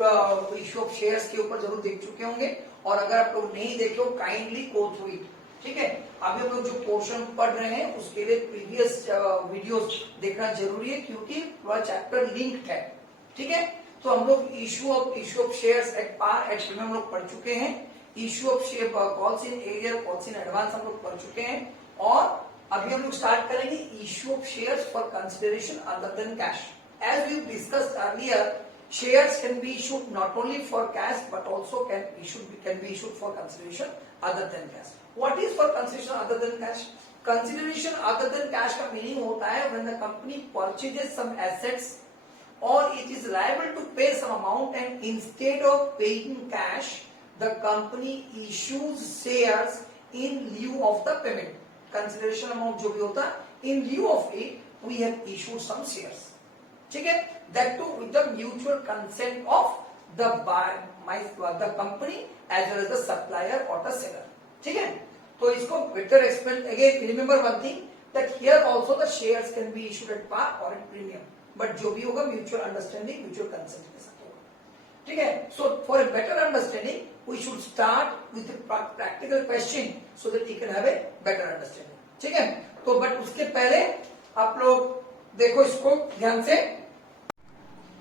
Issue of shares के ऊपर जरूर देख चुके होंगे, और अगर आप लोग नहीं देखे हो काइंडली गो थ्रू इट। ठीक है, अभी हम लोग जो पोर्शन पढ़ रहे हैं उसके लिए प्रीवियस वीडियोस देखना जरूरी है, क्योंकि पूरा चैप्टर लिंक्ड है। ठीक है, तो हम लोग issue of shares at par at premium हम लोग पढ़ चुके हैं। Issue of share calls in arrear calls in advance हम लोग पढ़ चुके हैं, और अभी हम लोग स्टार्ट करेंगे issue of shares for consideration other than cash. As we discussed earlier, shares can be issued not only for cash but also can be issued for consideration other than cash. What is for consideration other than cash? Consideration other than cash का meaning होता है when the company purchases some assets or it is liable to pay some amount, and instead of paying cash the company issues shares in lieu of the payment. Consideration amount जो भी होता है in lieu of it we have issued some shares. ठीक है, that too with the mutual consent of the company as well as the supplier or the seller. ठीक है, तो इसको better explain again. Remember one thing, that here also the shares can be issued at par or at premium, but जो भी होगा mutual understanding, mutual consent के साथ होगा. ठीक है, so for a better understanding we should start with a practical question so that we can have a better understanding. ठीक है, तो but उसके पहले आप लोग देखो इसको ध्यान से.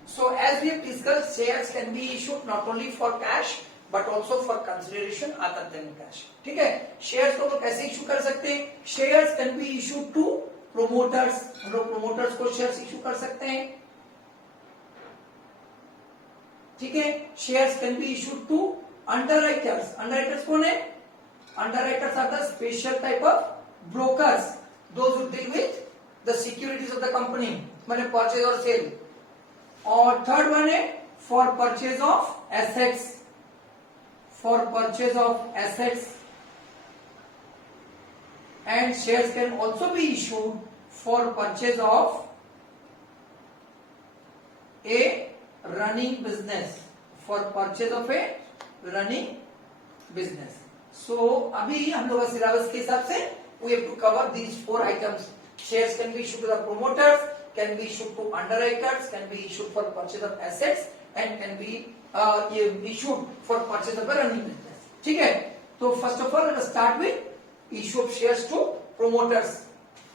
So as we have discussed, shares can be issued not only for cash but also for consideration other than cash. ठीक है, शेयर्स को कैसे इशू कर सकते हैं? Shares can be issued to promoters, हम लोग प्रोमोटर्स को शेयर्स इशू कर सकते हैं. ठीक है, shares can be issued to underwriters. Underwriters कौन है? Underwriters are the special type of brokers, those who deal with the securities of the company, माने परचेज और सेल. और थर्ड वन है for purchase of assets, for purchase of assets, and shares can also be issued for purchase of a running business, for purchase of a running business. So अभी हम लोग syllabus के हिसाब से we have to cover these 4 items. Shares can be issued to the promoters, can be issued to underwriters, can be issued for purchase of assets, and can be issued for purchase of a running business. ठीक है, तो first of all let us start with issue of shares to promoters.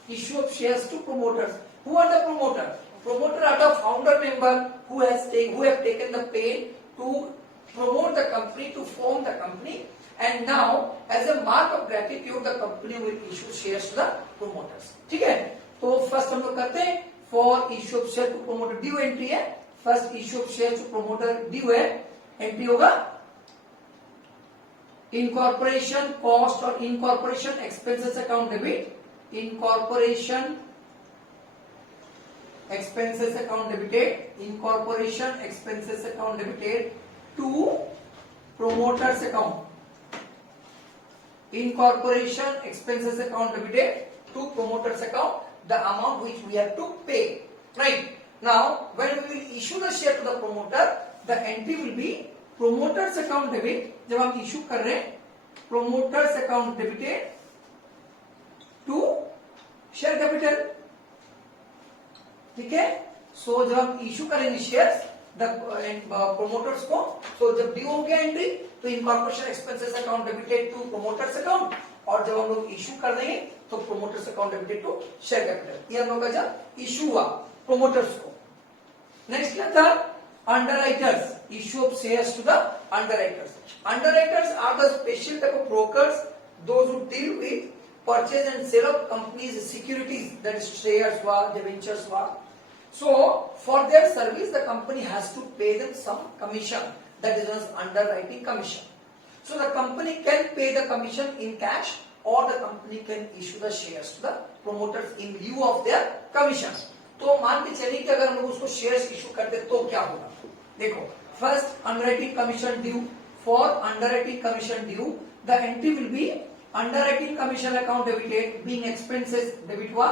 Issue of shares to promoters. Who are the promoters? Promoter are the founder member who have taken the pain to promote the company, to form the company, and now as a mark of gratitude the company will issue shares to the promoters. ठीक है, तो first हम लोग करते हैं for issue of share to promoter. Due entry है, first issue of share to promoter due है. Entry होगा इनकॉर्पोरेशन कॉस्ट और incorporation expenses account debit, incorporation expenses account debited, incorporation expenses account debited to promoters account, incorporation expenses account debited to promoters account, the amount which we have to pay. Right, now when we will issue the share to the promoter, the entry will be promoters account debit. जब हम issue कर रहे हैं promoters account debited to share capital. ठीक है, सो जब हम issue करेंगे शेयर्स प्रोमोटर्स को, तो जब ड्यू हो गया एंट्री तो incorporation expenses account debited to promoters account, और जब हम लोग इशू कर देंगे तो promoters account debited to share capital. ये हम लोग का जब इशू हुआ प्रोमोटर्स को. नेक्स्ट क्या था? Underwriters, issue of shares to the underwriters. Underwriters are the special type of brokers, those who deal with purchase and sale of companies securities, that is shares हुआ, debentures हुआ. So for their service the company has to pay them some commission, that is known as underwriting commission. So the company can pay the commission in cash or the company can issue the shares to the promoters in lieu of their commission. तो मान के चलिए कि अगर हम लोग उसको shares issue करते तो क्या होगा? देखो, first underwriting commission due. For underwriting commission due the entry will be underwriting commission account debited, being expenses debit हुआ,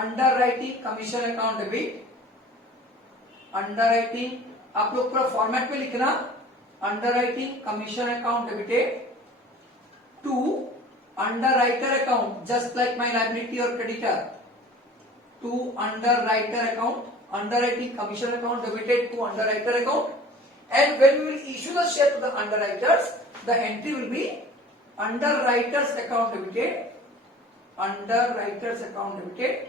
underwriting commission account debit, underwriting आप लोग पूरा फॉर्मेट में लिखना, underwriting commission account debited to underwriter account, just like my liability or creditor, to underwriter account, underwriting commission account debited to underwriter account, and when we will issue the share to the underwriters, the entry will be underwriters account debited, underwriters account debited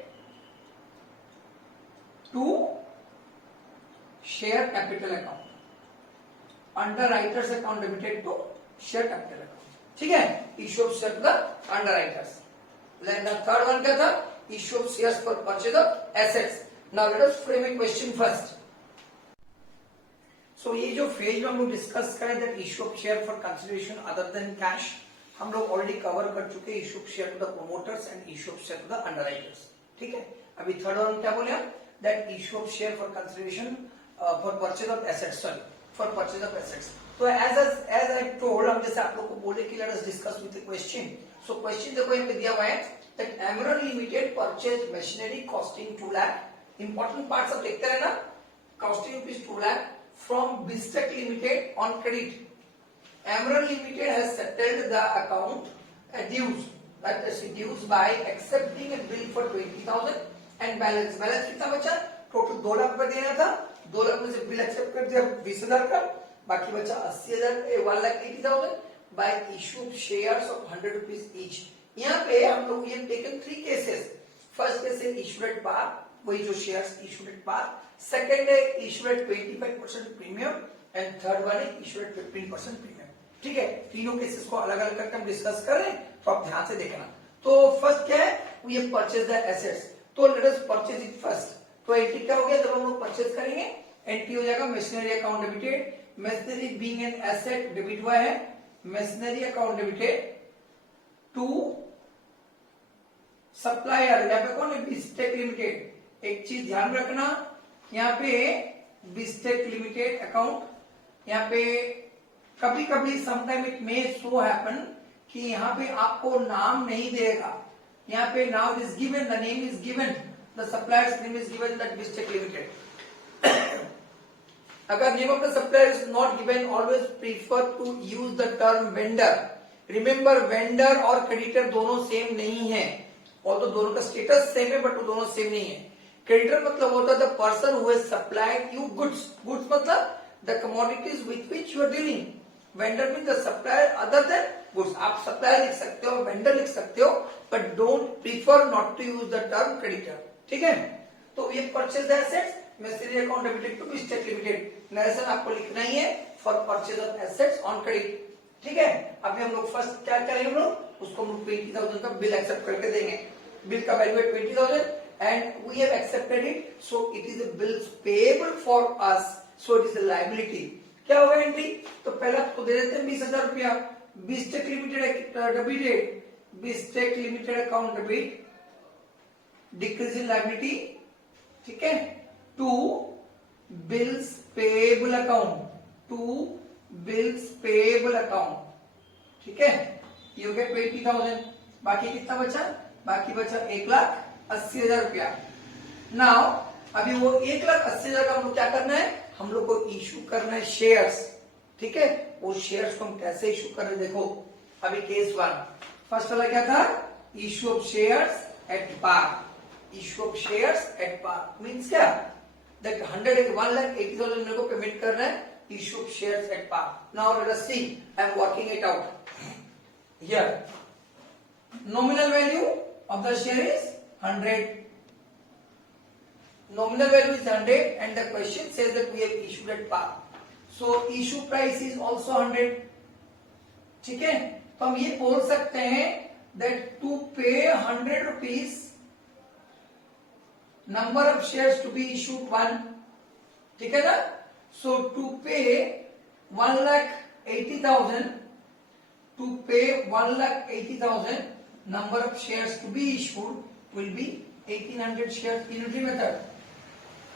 to share capital account, underwriters account debited to share capital account. ठीक है, issue of share to the underwriters. Then the third one क्या था? Issue of shares for purchase of assets. Now let us frame a question first. So ये जो phase में हम लोग discuss करें that issue of share for consideration other than cash, हम लोग ऑलरेडी कवर कर चुके हैं issue of share to the promoters and issue of share to the underwriters. ठीक है, अभी थर्ड वन क्या बोले हम? That issue of share for consideration for purchase of assets, sorry for purchase of assets. तो एज आई टोल्ड, हम जैसे आप लोग को बोले कि let us discuss with the question. So question देखो यहाँ पे दिया हुआ है that Emron limited purchase machinery costing 2 lakh. Important part सब देखते रहना. Costing rupees 2 lakh from Bistec Limited on credit. Amaran Limited has settled the account dues, that is dues by accepting a bill for 20,000 and balance कितना बचा? Total 2 lakh रुपए देना था. 2 लाख में से बिल एक्सेप्ट कर दिया 20,000 का, बाकी बचा 80,000, 1,80,000 by issue of shares of 100 rupees each. यहाँ पे हम लोग ये टेकन 3 केसेस. फर्स्ट केस है इश्यूड एट पार, वही जो shares issued at par. Second है issued at 25% premium and third one है इश्यूड एट 15% प्रीमियम. ठीक है, तीनों केसेस को अलग अलग करके हम डिस्कस कर रहे हैं, तो आप ध्यान से देखना. तो फर्स्ट क्या है? We have purchase the assets. तो let us purchase it first. तो एंट्री क्या हो गया? जब हम लोग परचेज करेंगे एंट्री हो जाएगा machinery account debited. Machinery being an asset debit हुआ है. Machinery account debited to supplier. यहाँ पे कौन है? बिस्टेक लिमिटेड. एक चीज ध्यान रखना, यहाँ पे बिस्टेक लिमिटेड अकाउंट, यहाँ पे कभी कभी sometime it may so happen कि यहाँ पे आपको नाम नहीं देगा. यहाँ पे now is given, the name is given, the suppliers name is given that Bistec limited. अगर name of the supplier is not given, always prefer to use the term vendor. Remember, vendor और creditor दोनों same नहीं है, और तो दोनों का status same है बट वो दोनों सेम नहीं है. क्रेडिटर मतलब होता है the person who has supplied you goods. Goods मतलब the commodities with which you are dealing. Vendor mean the supplier other than goods. आप सप्लायर लिख सकते हो, वेंडर लिख सकते हो, but don't prefer not to use the term creditor. ठीक है, तो ये purchase the assets, machinery account debited to Bistec limited. Narration आपको लिखना ही है for purchase of assets on credit. ठीक है, अभी हम लोग फर्स्ट क्या करेंगे? हम लोग उसको 20,000 का बिल एक्सेप्ट करके देंगे. बिल का वैल्यू है 20,000 and we have accepted it, so it is a bills payable for us, so it is a liability. क्या होगा एंट्री? तो पहला तो दे देते हैं 20,000 रुपया. Bistec limited debited, Bistec limited account debit, decrease in liability. ठीक है, to bills payable account, to bills payable account. ठीक है, ये हो गया 20,000. बाकी कितना बचा? बाकी बचा 1,80,000 रुपया. नाउ अभी वो 1,80,000 का हम लोग क्या करना है? हम लोग को इश्यू करना है शेयर्स. ठीक है, वो शेयर्स को हम कैसे इश्यू कर रहे हैं देखो. अभी केस 1 फर्स्ट वाला क्या था? Issue of shares at par. Issue of shares at par means क्या? दैट 1,80,000 मेरे को पेमेंट करना है. Issue of shares at par. Now let us see, I am working it out here. Nominal value of the share is 100. Nominal value is 100 and the question says that we have issued at par. So issue price is also 100. ठीक है, तो हम ये बोल सकते हैं that to pay 100 rupees, number of shares to be issued 1. ठीक है ना? So to pay 1,80,000, to pay 1,80,000, number of shares to be issued will be 1,800 shares unitary method.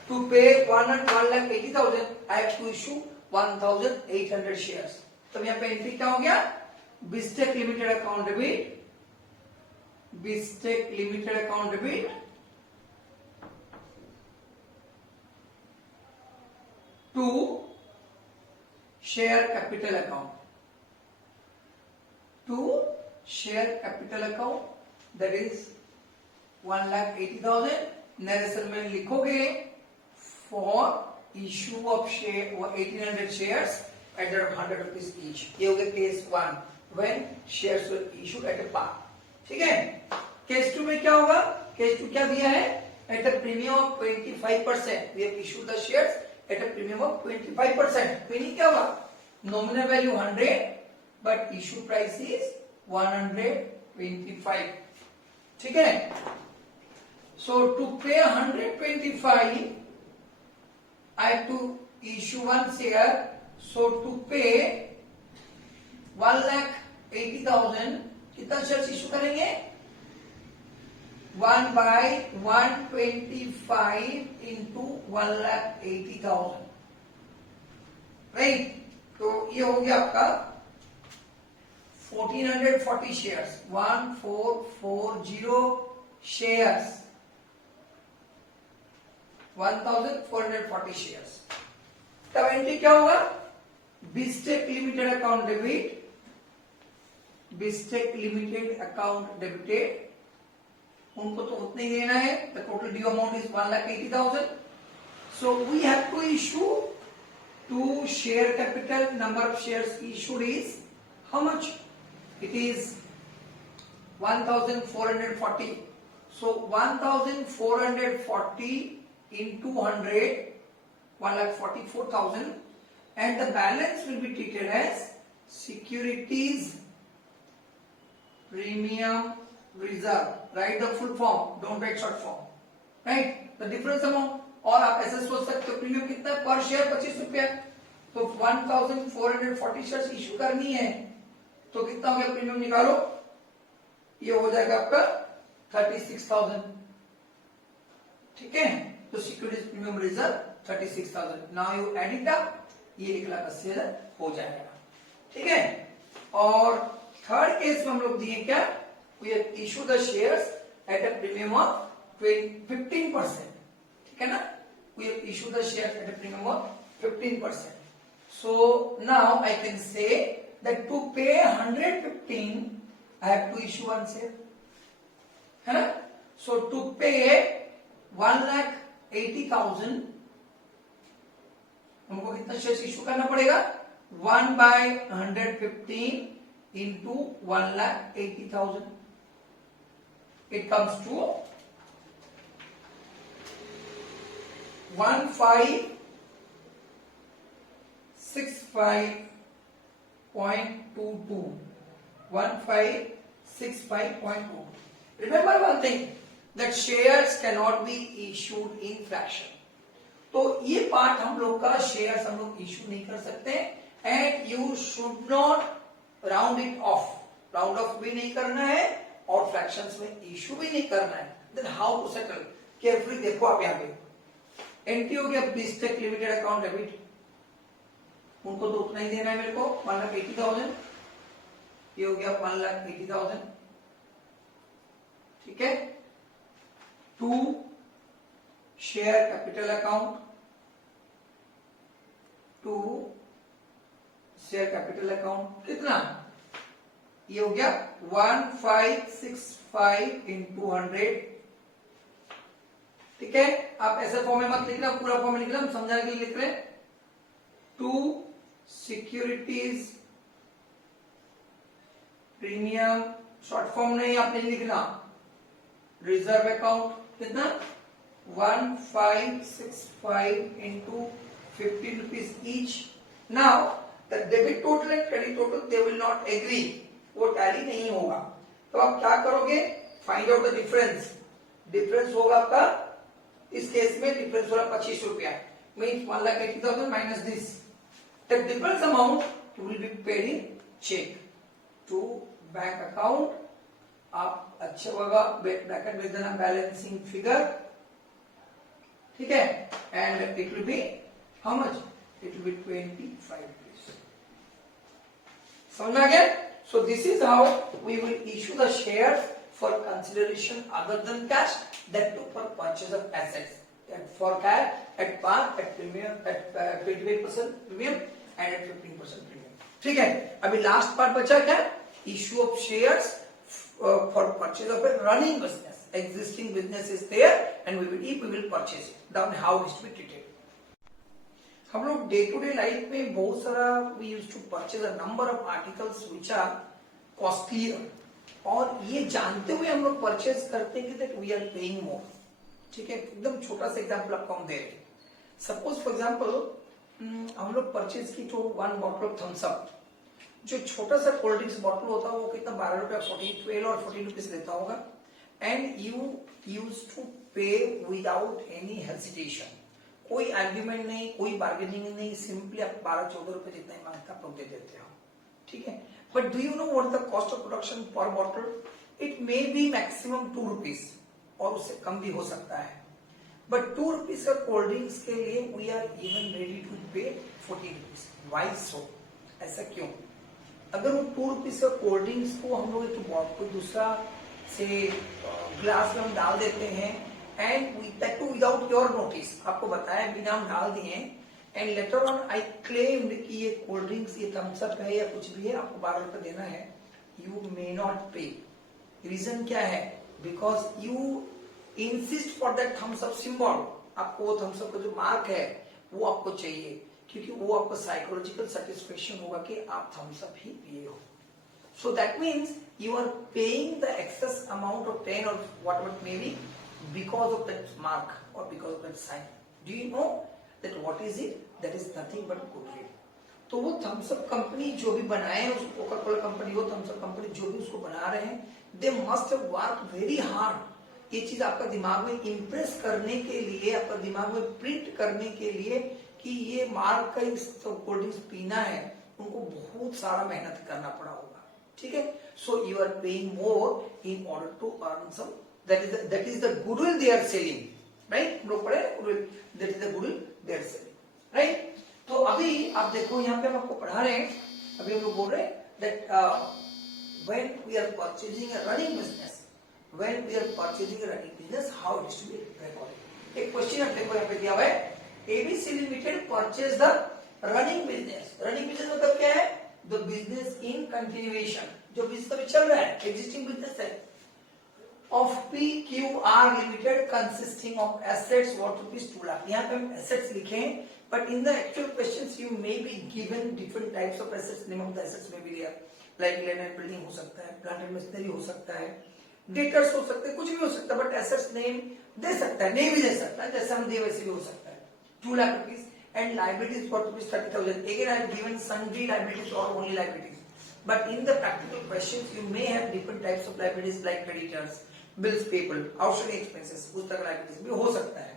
To pay 1,80,000, I have to issue 1,800 shares. तो यहाँ पे entry क्या हो गया? Bistec limited account debit, बिस्टेक limited account debit to share capital account, to share capital account, that is 1,80,000. नरेशन में लिखोगे for issue of share 1800 shares at the 100 rupees each. ये हो गया case 1 when shares were issued at a par. ठीक है. Case 2 में क्या होगा? केस 2 क्या दिया है? At a premium of 25%. We have issued the shares at a premium of 25%. Meaning क्या होगा? Nominal value 100 but issue price is 125. ठीक है. So to pay 125, I have to issue one share. So to pay 1,80,000, कितना share issue करेंगे? 1/125 into 1,80,000, right? तो ये हो गया आपका 1440 शेयर्स, 1440 शेयर्स, 1440 शेयर्स. तब एंट्री क्या होगा? बिस्टेक limited account debit, बिस्टेक limited account डेबिटेड. उनको तो उतने ही देना है. The total due amount is 1,80,000. So we have to issue to share capital. Number of shares issued is how much? It is 1,440. So 1,440 into 100, 1,44,000, and the balance will be treated as securities premium reserve. Write the full form, don't write short form, right? The difference amount. और आप ऐसे सोच सकते हो premium कितना है पर share? 25 रुपया. तो 1,440 शेयर्स इशू करनी है तो कितना हो गया? प्रीमियम निकालो. ये हो जाएगा आपका 36,000. ठीक है. तो securities premium reserve 36,000. Now you add it up, ये 1,80,000 हो जाएगा. ठीक है. और थर्ड केस में हम लोग दिए क्या? We have issue the shares at a premium of 15%. ठीक है ना? We have issue the shares at a premium of 15%. So now I can say that to pay 115 I have to issue one share, है ना? सो to पे 1,80,000 हमको कितना share issue करना पड़ेगा? 1/115 into 1,80,000. It comes to 1565.22. 1565.22. Remember one thing, that shares cannot be issued in fraction. तो ये part हम लोग का शेयर्स हम लोग इशू नहीं कर सकते. And you should not round it of. Round of भी नहीं करना है और फ्रैक्शंस में इशू भी नहीं करना है. Then how to settle? Carefully देखो आप यहाँ पे. एंट्री हो गया बिस्टेक लिमिटेड अकाउंट डेबिट. उनको तो उतना ही देना है मेरे को, 1,80,000. ये हो गया 1,80,000. ठीक है. To share capital account, to share capital account कितना? ये हो गया 1,565 into 100. ठीक है. आप ऐसे फॉर्म में मत लिखना, पूरा फॉर्म में लिखना, हम समझाने के लिए लिख रहे हैं. To securities premium, short form नहीं आपने लिखना. रिजर्व अकाउंट कितना? 1,565 into 15 rupees each. Now the debit total and credit total they will not agree. वो टैली नहीं होगा. तो आप क्या करोगे? Find out the difference. Difference होगा आपका इस केस में डिफरेंस होगा 25 रुपया. Means 1,80,000 minus this. The difference amount will be paid in cheque to bank account. आप अच्छा होगा ब्रैकेट में देना बैलेंसिंग फिगर. ठीक है. And it will be how much? It will be 25 rupees. समझ में आ गया? So this is how we will issue the shares for consideration other than cash, that too for purchase of assets. And for cash at par, at premium, at 28% premium and at 15% premium. ठीक है. अभी last part बचा क्या? Issue of shares for purchase of a running business. Existing business is there and we will purchase it. Then how it is to be treated. हम लोग day to day life में बहुत सारा we use to purchase a number of articles which are costlier, और ये जानते हुए हम लोग परचेज करते हैं कि that we are paying more. ठीक है, एकदम छोटा सा एग्जाम्पल आपको हम दे रहे हैं। सपोज फॉर एग्जाम्पल हम लोग परचेज की तो 1 बॉटल ऑफ थम्स अप, जो छोटा सा कोल्ड ड्रिंक्स बॉटल होता है वो कितना 12 रुपया 12 और 14 रुपीज लेता होगा, एंड यू यूज टू पे विदाउट एनी हेसिटेशन, कोई आर्ग्यूमेंट नहीं, कोई बार्गेनिंग नहीं, सिंपली आप 12-14 रुपए जितना ही मांगता आप लोग दे देते हो। ठीक है, but do you know what the cost of production per bottle? It may be maximum 2 rupees और उससे कम भी हो सकता है, बट 2 रुपीज का कोल्ड ड्रिंक्स के लिए we are even ready to pay 14 rupees. Y सो? ऐसा क्यों? अगर वो 2 रुपीज का कोल्ड ड्रिंक्स को हम लोग एक कोई दूसरा से ग्लास में हम डाल देते हैं, and that too without your notice, आपको बताया बिना हम डाल दिए, and later on I claimed कि ये कोल्ड ड्रिंक्स, ये थम्स अप है या कुछ भी है, आपको 12 रुपए देना है, you may not pay. Reason क्या है? Because you insist for that Thums Up symbol, आपको वो थम्स अप का जो मार्क है वो आपको चाहिए, क्योंकि वो आपको साइकोलॉजिकल सेटिस्फेक्शन होगा कि आप थम्स अप ही पिए हो। So that means you are paying the excess amount of 10 or whatever it may be because of that mark or because of that sign. Do you know that what is it? That is nothing but goodwill. तो वो Thums up company जो भी बनाए हैं, उस Coca Cola company हो, Thums up company जो भी उसको बना रहे हैं, they must have work very hard. ये चीज आपका दिमाग में इंप्रेस करने के लिए, आपका दिमाग में प्रिंट करने के लिए कि ये मार्क का कोल्ड ड्रिंक्स पीना है, उनको बहुत सारा मेहनत करना पड़ा होगा। ठीक है, so you are paying more in order to earn some, that is the goodwill they are selling, right? हम लोग पढ़े goodwill, that is the goodwill they are selling, right? तो अभी आप देखो यहाँ पे हम आपको पढ़ा रहे हैं, अभी हम लोग बोल रहे हैं that when we are purchasing a running business, when we are purchasing a running business, how it is to be recorded. एक क्वेश्चन आप देखो यहाँ पे दिया हुआ है, ABC limited purchase the running business. Running business मतलब क्या है? द बिजनेस इन कंटिन्यूएशन, जो बिजनेस अभी चल रहा है, एग्जिस्टिंग बिजनेस है, of PQR limited consisting of assets worth ₹2 lakh. यहाँ पे हम एसेट्स लिखे हैं, but in the actual questions you may be given different types of assets. Name of the assets में भी there, like land and building हो सकता है, प्लांट एंड मशीनरी हो सकता है, डेटर्स हो सकते हैं, कुछ भी हो सकता है, बट एसेट्स नेम दे सकता है, नहीं भी दे सकता है, जैसे हम दे वैसे भी हो सकता है। 2 lakh rupees and liabilities for ₹30,000. Again, I have given sundry liabilities or only liabilities. But in the practical questions, you may have different types of liabilities like creditors, bills payable, outstanding expenses, उस तरह liabilities भी हो सकता है।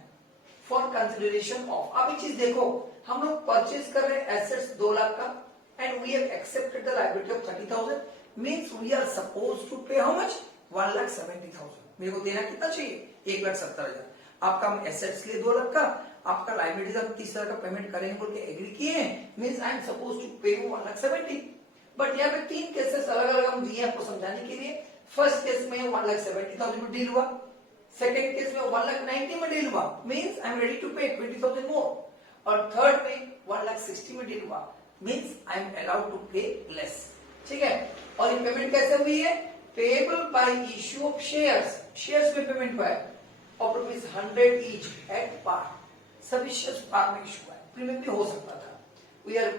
For consideration of, अब एक चीज देखो, हम लोग परचेज कर रहे हैं assets 2 लाख का, and we have accepted the liability of 30,000, means we are supposed to pay how much? 1,70,000. मेरे को देना कितना चाहिए? 1,70,000। आपका हम एसेट्स लिए 2 लाख का, आपका लाइबिलिटीज हम 30,000 का पेमेंट करेंगे बोल के एग्री किए हैं, means I am suppose to pay you 1,70,000। But यहाँ पे 3 केसेस अलग अलग हम दिए आपको समझाने के लिए। फर्स्ट केस में 1,70,000 में डील हुआ, सेकेंड केस में 1,90,000 में डील हुआ, means I am ready to pay 20,000 मोर, और थर्ड में 1,60,000 में डील हुआ, means I am allowed to pay less. ठीक है, और ये पेमेंट कैसे हुई है? Payable by issue of shares, shares में पेमेंट हुआ है ऑफ ₹100 ईच एट पार, सभी शेयर्स पार में इश्यू है, प्रीमियम भी हो सकता था। We are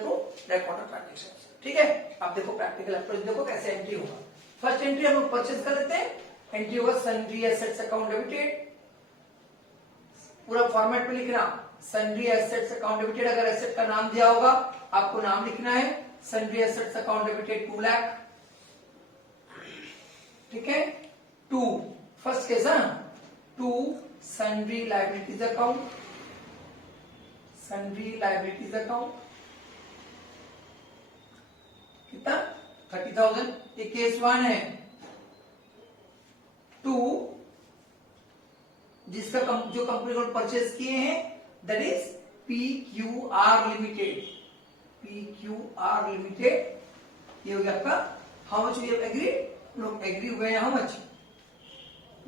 to record transaction. ठीक है, आप देखो प्रैक्टिकल अप्रोच देखो कैसे एंट्री होगा। फर्स्ट एंट्री हम लोग परचेज कर लेते हैं, एंट्री होगा सन्ड्री एसेट्स अकाउंट डेबिटेड, पूरा फॉर्मेट में लिखना सन्ड्री एसेट्स अकाउंट डेबिटेड। अगर एसेट का नाम दिया होगा आपको नाम लिखना है, sundry assets account debited 2 lakh. ठीक है, 2 फर्स्ट केस है, 2 sundry liabilities account, sundry liabilities account कितना? 30,000। ये केस 1 है। 2 जिसका जो कंपनी को परचेज किए हैं that is PQR limited, PQR limited. ये हो गया आपका how much we have agreed, लोग एग्री हुए हैं हाउ मच?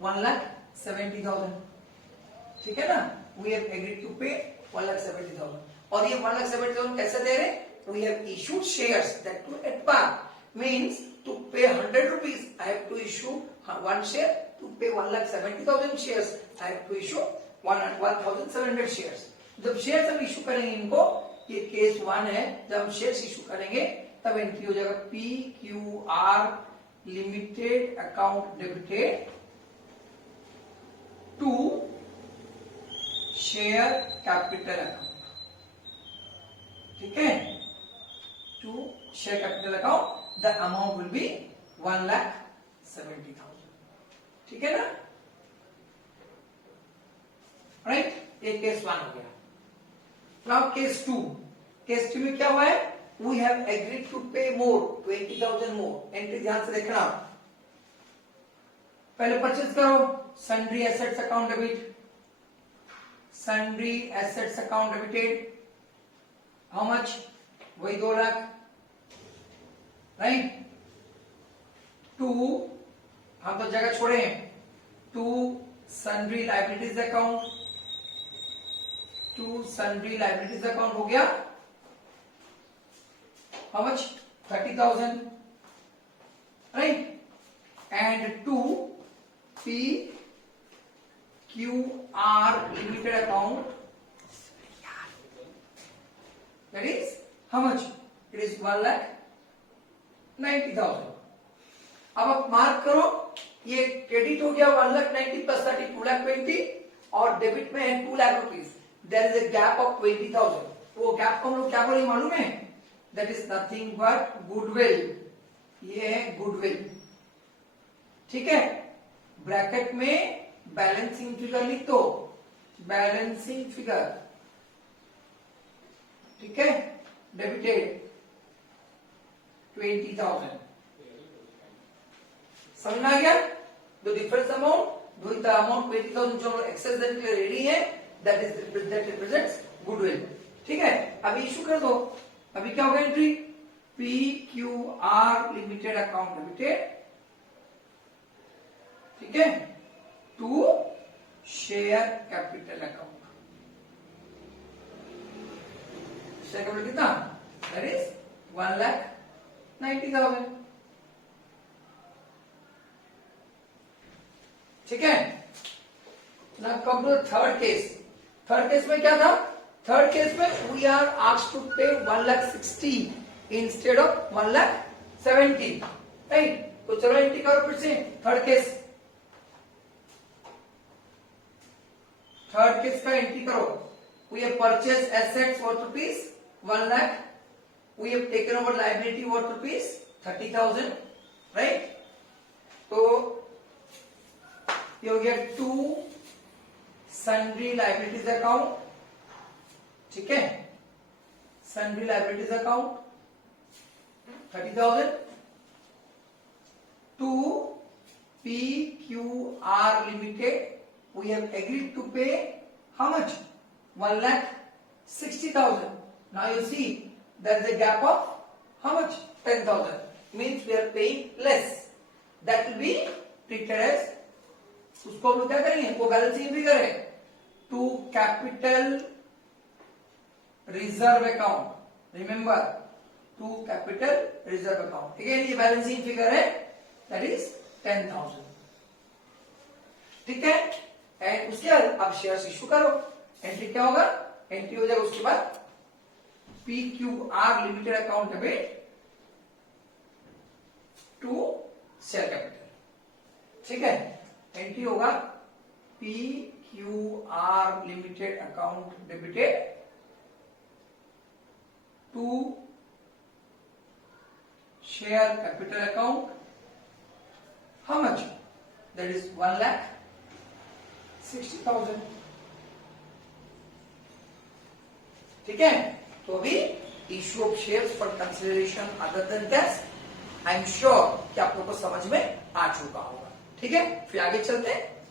1,70,000। ठीक है ना, we have agreed to pay 1,70,000। और ये 1,70,000 कैसे दे रहे? We have issued shares that too at par, means to pay 100 rupees I have to issue 1 share, to pay 1,70,000 shares I have to issue 1,700 shares. जब share हम issue करेंगे इनको, ये केस 1 है, जब हम शेयर्स इशू करेंगे तब एंट्री हो जाएगा PQR limited account debited to share capital account, ठीक है, to share capital account, the amount will be 1,70,000, ठीक है ना, राइट। ये केस 1 हो गया। नाउ केस 2, केस 2 में क्या हुआ है, वी हैव एग्रीड टू पे मोर 20,000 मोर। एंट्री ध्यान से देखना, पहले परचेज करो, sundry assets account debit, sundry assets account debited, how much, वही 2 लाख, राइट, टू, हम तो जगह छोड़े हैं, to sundry liabilities account, to sundry liabilities account हो गया, how much, 30,000, right, and to PQR limited account, that is how much, it is 1,90,000। अब आप मार्क करो, ये क्रेडिट हो गया 1,90,000 प्लस 30 2,20,000 और डेबिट में है 2 lakh rupees, there is a gap of 20,000। वो गैप को हम लोग क्या बोलेंगे मालूम है, that is nothing but goodwill, ये है गुडविल, ठीक है। ब्रैकेट में बैलेंसिंग फिगर लिख दो, बैलेंसिंग फिगर, ठीक है, डेबिटेड 20,000, समझ में आ गया। The difference amount with the amount 20,000 जो एक्सेस देने के लिए रेडी है, दैट रिप्रेजेंट्स गुडविल, ठीक है। अभी इशू कर दो, अभी क्या होगा entry, PQR limited account debited, ठीक है, to share capital account, share capital कितना, दैट इज 1,90,000, ठीक है। Now come to third case. Third case में क्या था, थर्ड केस में we are asked to pay 1,60,000 instead of 1,70,000, right. तो चलो एंट्री करो फिर से, थर्ड केस, थर्ड केस का एंट्री करो। We have purchase assets worth rupees 1 lakh, we have taken over liability worth rupees 30,000, right. तो ये हो गया टू सन्ड्री लायबिलिटीज अकाउंट, ठीक है, sundry liabilities account 30,000, to PQR limited we have agreed to pay how much, 1,60,000. Now you see there is a gap of how much, 10,000, means we are paying less, that will be treated as, उसको हम क्या करेंगे, वो balancing figure है, to capital reserve account, remember to capital reserve account, again ये balancing figure है, that is 10,000, ठीक है। एंड उसके बाद आप शेयर्स इशू करो, एंट्री क्या होगा, एंट्री हो जाएगा उसके बाद PQR limited account debit to share capital, ठीक है। एंट्री होगा PQR limited account debited to share capital account, how much, that is 1,60,000, ठीक है। तो अभी issue of shares for consideration other than cash, I am sure कि आप लोगों को समझ में आ चुका होगा, ठीक है। फिर आगे चलते हैं।